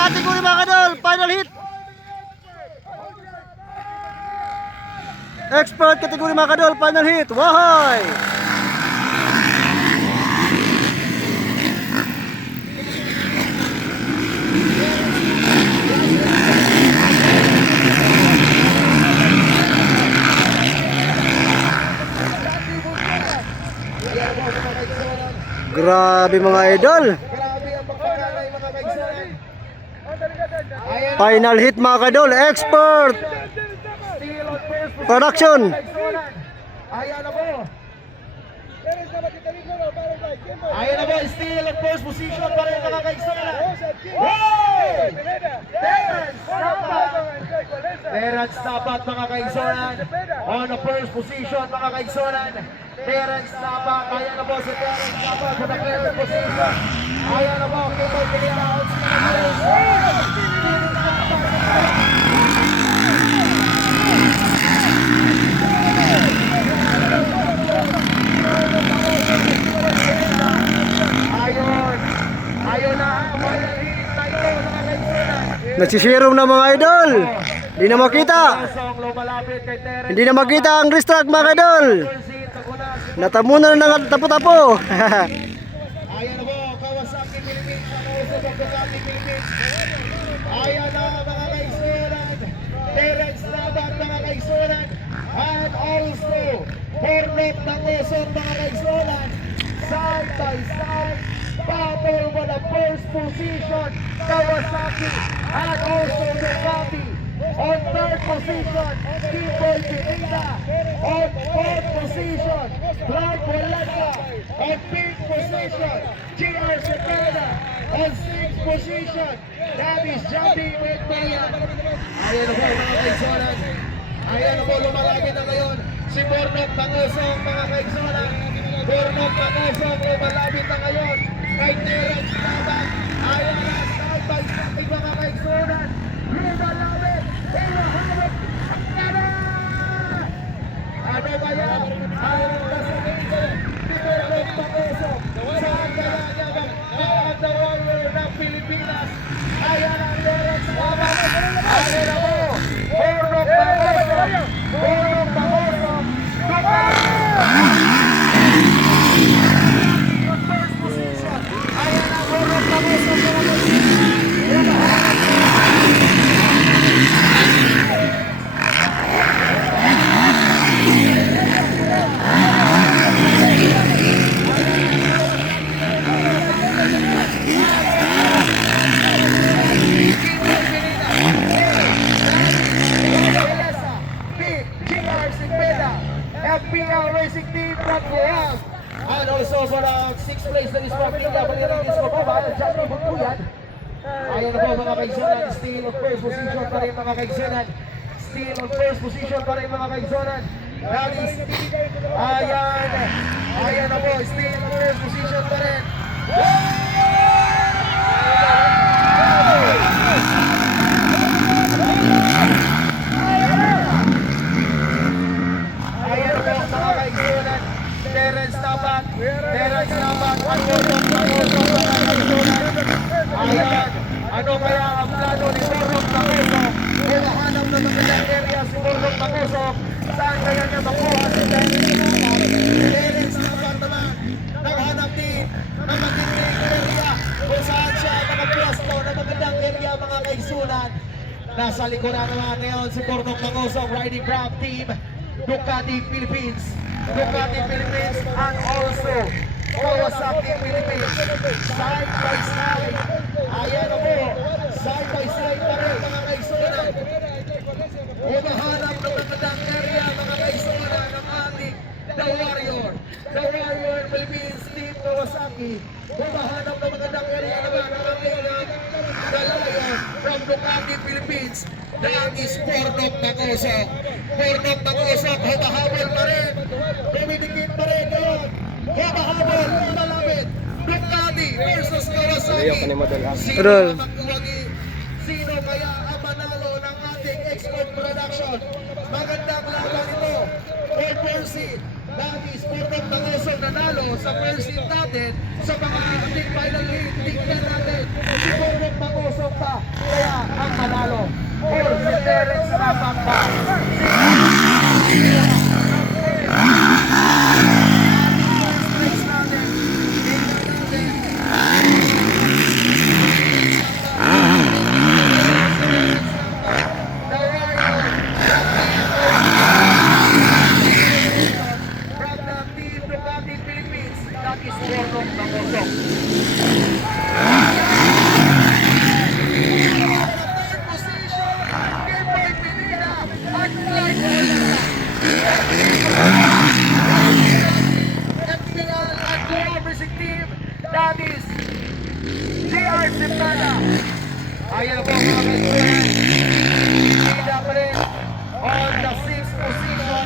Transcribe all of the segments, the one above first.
category mga kadol, final hit. Expert category mga kadol, final hit. Wahay! Grabe mga idol. Final hit mga kadol, expert production. Ayan na po. Ayan na po, still at first position pa rin mga kaigsonan. Terence Tapat mga kaigsonan. On the first position mga kaigsonan. Terence Tapat, ayan na po si Terence Tapat on the third position. Ayan na po, Kimber Pineda out sa Ayun na, Nagsisirong na mga idol. Hindi na makita. Hindi na makita ang race track mga idol. Natamunan na ng tapo-tapo. Ayan na po, Kawasaki Philippines, Kawasaki Philippines. Ayan na mga kaigsunan, Terence Labat mga kaigsunan, and also Hornet ng Quezon mga kaigsunan, side by side, battle for the first position, Kawasaki, and also Ducati. On third position, Kimber Pineda. On fourth position, Clark Walesa. On fifth position, GR Cepeda. On sixth position, that is Javi Medbayan. Ayan na po mga kaigsonan. Ayan na po, lumalapit na ngayon si Bornok Tangosong mga kaigsonan. Bornok Tangosong lumalapit na ngayon kay Terence Tabat. Ayan na, side by side mga kaigsonan. Lumalapit, hinahabot ang kada! Ano ba yan? Ang kasabihin ni Bornok Tangosong. Saan kaya niya ang the warrior ng Pilipinas? Ayan ang Terence Tabat. Ayan na po, Bornok Tangosong. Bornok Tangosong. First position. Ayan ang Bornok Tangosong. FPL Racing Team from Royal. And also for the 6th place that is from India, Pagdating is from Baba, Johnny Bukuyan. Ayan na po mga kaigsonan, still on first position pa rin mga kaigsonan. Still on first position pa rin mga kaigsonan. That is, ayan na po, still on first position pa rin. Terence Tabat, ang Bornok Tangosong mga kaigsonan. Ayan, ano kaya ang plano ni Bornok Tangosong? Humahanap na magandang area si Bornok Tangosong. Saan kaya niya makuha si Terence Tabat naman? Naghanap din ng magandang area kung saan siya makapwesto na magandang area mga kaigsunan. Nasa likuran naman ngayon si Bornok Tangosong riding from team Ducati Philippines. Ducati Philippines and also Kawasaki Philippines. Side by side. Ayan na po. Side by side pa rin mga kaigsonan. Humahanap ng magandang area mga kaigsonan ng ating The Warrior. The Warrior Philippines Team Kawasaki. Humahanap ng magandang area naman ng ating The Lion from Ducati Philippines. That is Bornok Tangosong. Bornok Tangosong, humahabol pa rin. Dumidikit pa rin ngayon. Humahabol, lumalapit. Ducati versus Kawasaki. Sino kaya ang manalo ng ating export production? Magandang laban ito. For first seed, that is Bornok Tangosong nanalo sa first seed natin. Sa mga ating final league, tingnan natin si Bornok Tangosong pa Simpada. Ayan po mga kaisunan. Pila pa rin on the 6th position.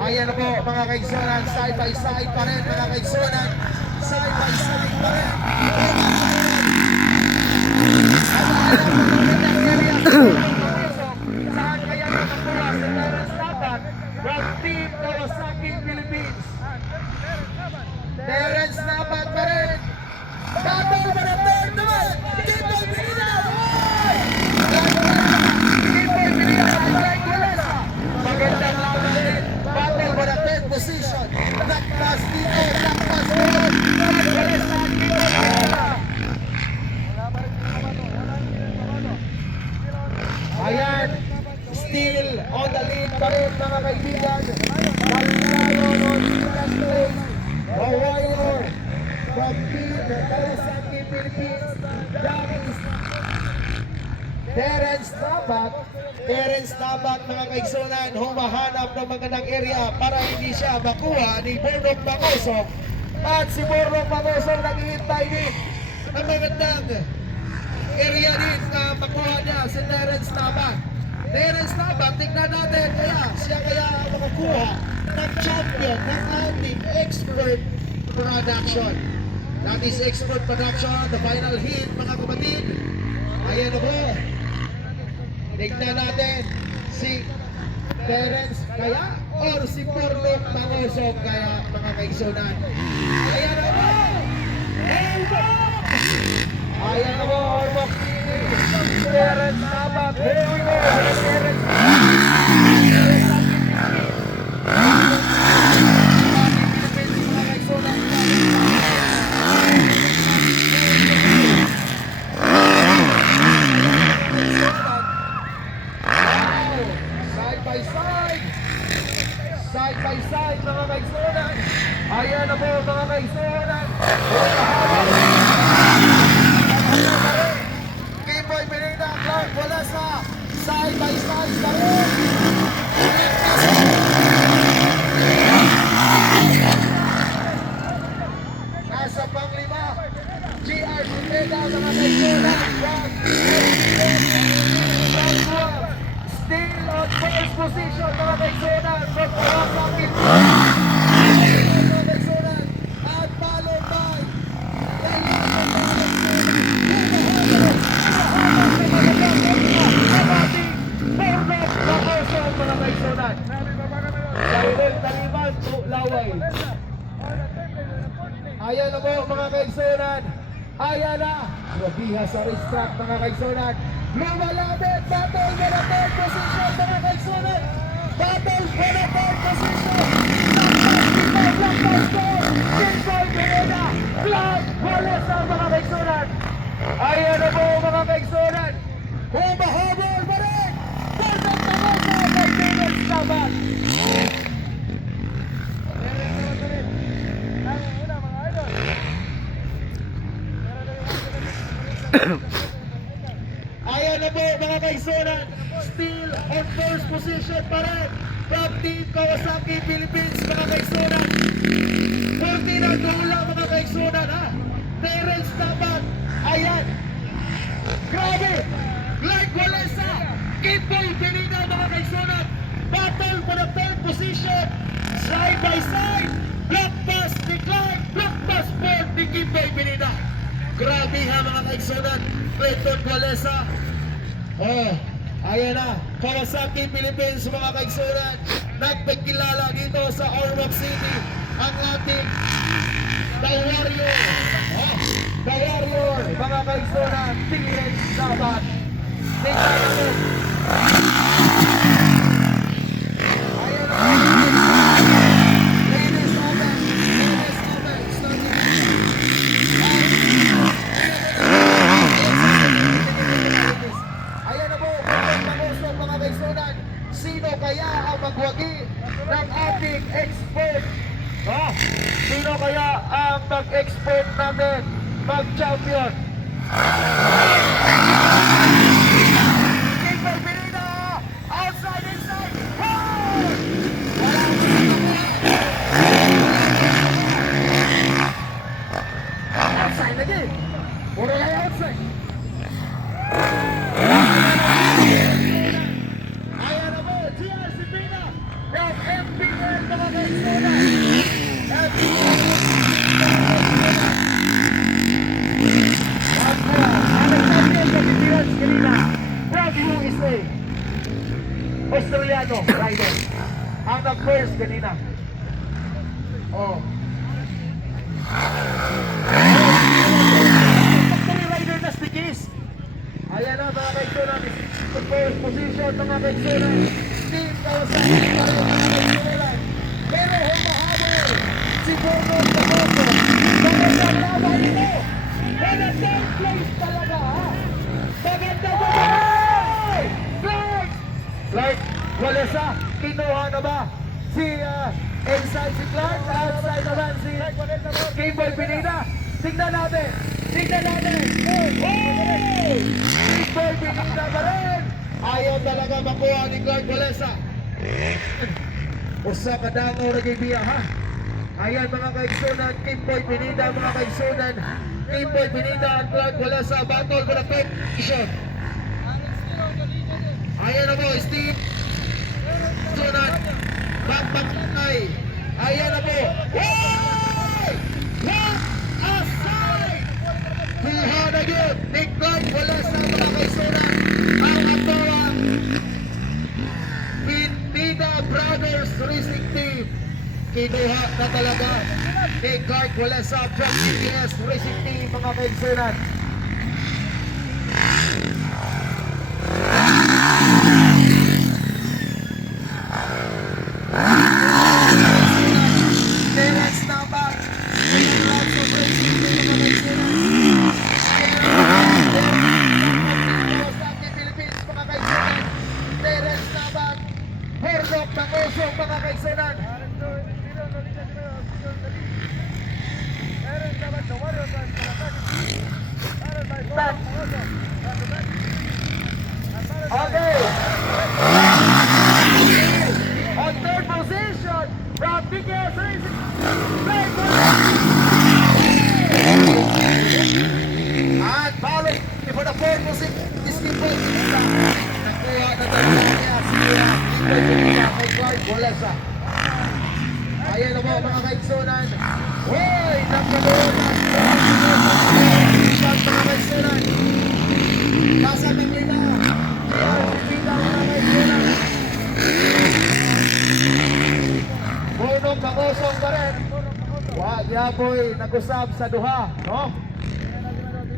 Ayan po mga kaisunan. Side by side pa rin mga kaisunan. Side by side pa rin. Saan kaya nakakuha sa Terence Tabat from Team Kawasaki Philippines? Terence Tabat pa rin. Battle for the third naman. Kimboy Pinina. Kimboy Pinina. Magandang laban din. Battle for the third position. Lakpas dito. Lakpas doon. Nagwalesa. Kimboy Pinina. Ayan, still on the lead pa rin mga kaibigan. Kalinayo on second place. The Warrior from Team Kawasaki Philippines. That is Terence Tabat mga kaigsunan. Humahanap ng magandang area para hindi siya makuha ni Bornok Bangosok. At si Bornok Bangosok naghihintay din ng magandang area din na makuha niya si Terence Tabat. Terence Tabat, tignan natin siya kaya makakuha ng champion ng ating expert production. That is expert production, the final hit mga kapatid. Ayan na po. Tignan natin si Terence kaya or si Bornok Bangosok kaya mga kaigsunan. Ayan na po. Ayan na po, Ormoc City. Terence Tabat. Here we go. Terence Side by side mga kaigsunan. Ayan na po mga kaigsunan. Kimboy Pinina, Clark Walesa, side by side pa rin. Nasa panglima, GR Pineda mga kaigsunan. Still on first position mga kaigsunan. From Kawasaki mga kaigsunan. At followed by ayan na po mga kaigsunan. Ayan na. Rabiha sa racetrack mga kaigsunan. Lumalapit. Battle for the third position mga kaigsunan. Battle for the third position. Lakpas ko. Kimboy Pinina. Clark Walesa mga kaigsunan. Ayan na po mga kaigsunan. Humahabol pa rin. Bornok Bangosok kay Terence Tabat. Ayan na po mga kaigsunan. Still on first position pa rin from Team Kawasaki Philippines mga kaigsunan. 14 ang dula mga kaigsunan ha. Terence Tabat. Ayan. Grabe. Clark Walesa. Kimboy Pinina mga kaigsunan. Battle for the third position. Side by side. Block pass ni Clark. Block pass po ni Kimboy Pinina. Grabe ha mga kaigsunan. Clayton Walesa. Ayan na. Kawasaki Philippines mga kaigsunan. Nagpagkilala dito sa Ormoc City ang ating The Warrior. The Warrior mga kaigsunan. Terence Tabat. Tingnan natin. Ayan na. Ladies open. Ladies open. Ayan na po, mga kaigsunan. Sino kaya ang magwagi ng ating expert? Sino kaya ang mag-expert natin mag-champion? Kimboy Pinina! Outside, inside! Outside again! Puro lang outside! Arellano rider. Ang nag-first kanina. Oh. Factory rider na stikis. Ayan na mga kaigsunan. First position mga kaigsunan. Team Kawasaki pa rin mga kaigsunan. Pero humahabol si Borno Tamoso. Maganda laban ito. Magandang place talaga ha. Magandang babae. Clark Walesa, kinuha na ba si inside si Clark, outside naman si Kimboy Pineda. Tignan natin. Kimboy Pineda pa rin. Ayaw talaga makuha ni Clark Walesa. Usa ka dango na gibiya ha. Ayan mga kaigsunan, Kimboy Pineda mga kaigsunan. Kimboy Pineda at Clark Walesa battle for the top position. Ayan na po, Steve Sunan Bakbakay. Ayan na po. Hey! What a sight! Kuha na yun ni Clark Walesa mga kaigsunan. Ang ato Pineda Brothers Racing Team. Kinuha na talaga ni Clark Walesa from GPS Racing Team mga kaigsunan. Terence Nabak, lots of racing team mga kaigsunan. Kawasaki Philippines mga kaigsunan. Terence Nabak, Herdok ng Osong mga kaigsunan. Okay. On third position from BKS Racing. At balik for the fourth position is Kimboy. Nakuha na talaga niya si kay Clark Walesa. Ayan na po mga kaigsunan. Hoy! Nagkaroon na mga kaigsunan. Nasa Manila. Kita mga kaigsunan. Bunong Pangosong pa rin. Wag yapoy nag-usab sa duha, no?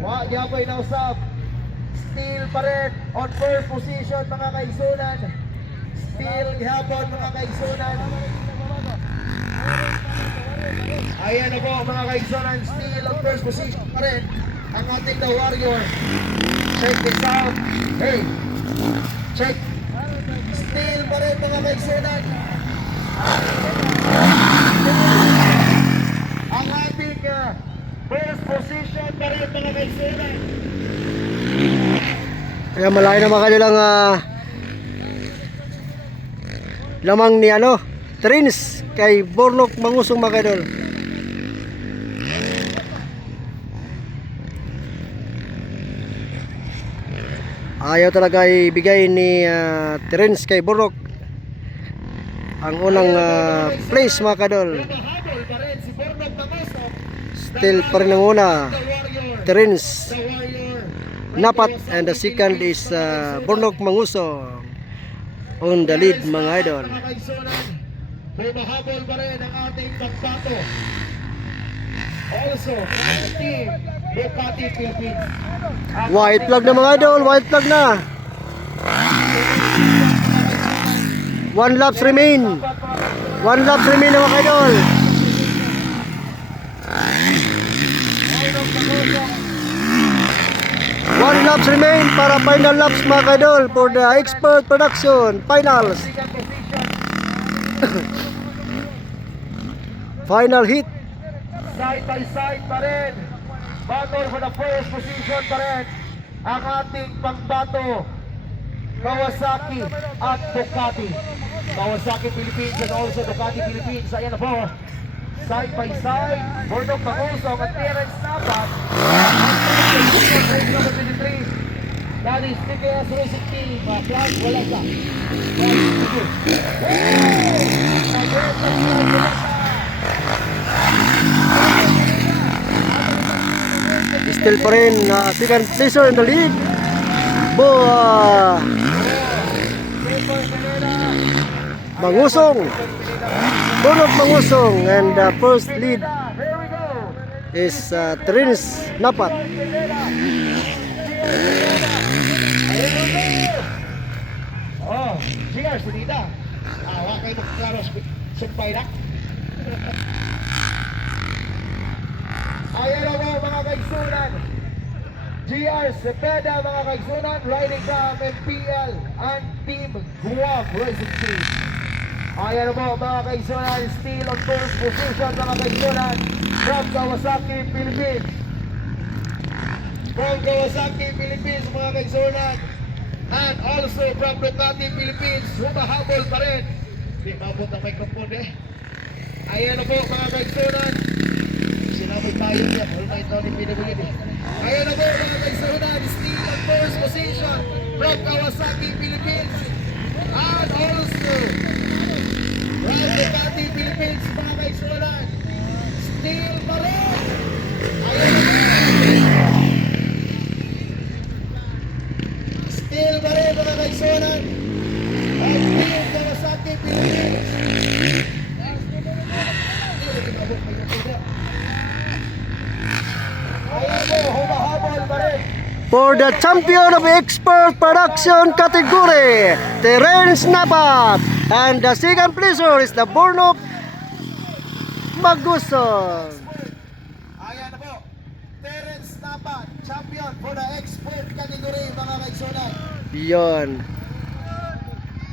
Wag yapoy na-usab. Still pa rin on first position mga kaigsunan. Still gihapon mga kaigsunan. Ayan na po mga kaigsunan. Still on first position pa rin ang ating The Warrior. Check this out. Hey! Check. Still pa rin mga kaigsunan. Ang ating first position pa rin mga kaigsunan. Kaya malayo na mga kanilang lamang ni Trins kay Bornok Mangusong mga idol. Ayaw talaga ibigay ni Trins kay Bornok ang unang place mga kadol. Still pa rin ang una, Trins Napat, and the second is Bornok Manguso on the lead mga idol. Bumahabol pa rin ang ating pagbato. Also, ang team Ducati Philippines. White flag na mga idol, white flag na. 1 laps remain. 1 laps remain mga idol. One laps remain para final laps mga idol for the expert production finals. Final hit. Side by side pa rin. Battle for the first position pa rin. Ang ating pangbato, Kawasaki at Ducati. Kawasaki Philippines and also Ducati Philippines. Ayan na po. Side by side. Bornok Mangusong at Terence Napat. Race number 23. That is TKS Racing Team. Clark Walesa. Still pa rin second placer in the lead. Mangusong. Burnok Mangusong. And the first lead Here we go. is Terence Napat. Oh, cheers, Sunita. Awa kayo magklaro, sumpay na. Ayan na po mga kaigsunan. GR Cepeda mga kaigsunan, riding from MPL and Team Guam Racing Team. Ayan na po mga kaigsunan, still on first position mga kaigsunan from Kawasaki, Philippines. From Kawasaki, Philippines mga kaigsunan. And also from Ducati, Philippines, humahabol pa rin. Hindi mabot ang microphone eh. Ayan na po mga kaigsunan. Sinabot tayo niya, wala na ito ni pinabigin eh. Ayan na po mga kaigsunan, still on first position from Kawasaki, Philippines. And also from Ducati, Philippines mga kaigsunan. Still pa rin. Ayan na po. Still pa rin mga kaigsunan. And Team Kawasaki, Philippines. Ayan po, humahabol pa rin. For the champion of expert production category, Terence Napat. And the second placer is the Burnok Mangusong. Ayan na po, Terence Napat, champion for the expert category mga kaigsunan. Yon.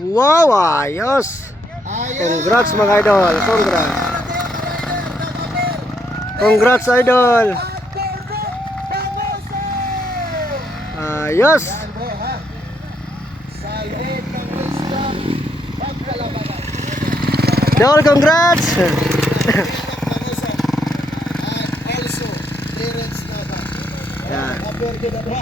Wow, ayos. Ayan. Congrats mga idol. Congrats. Congrats idol. Ayos. Yan po ha. Sa loob ng race track, magkalabanan. Idol, congrats. And also, Terence Napat. Yan. Happy birthday na po.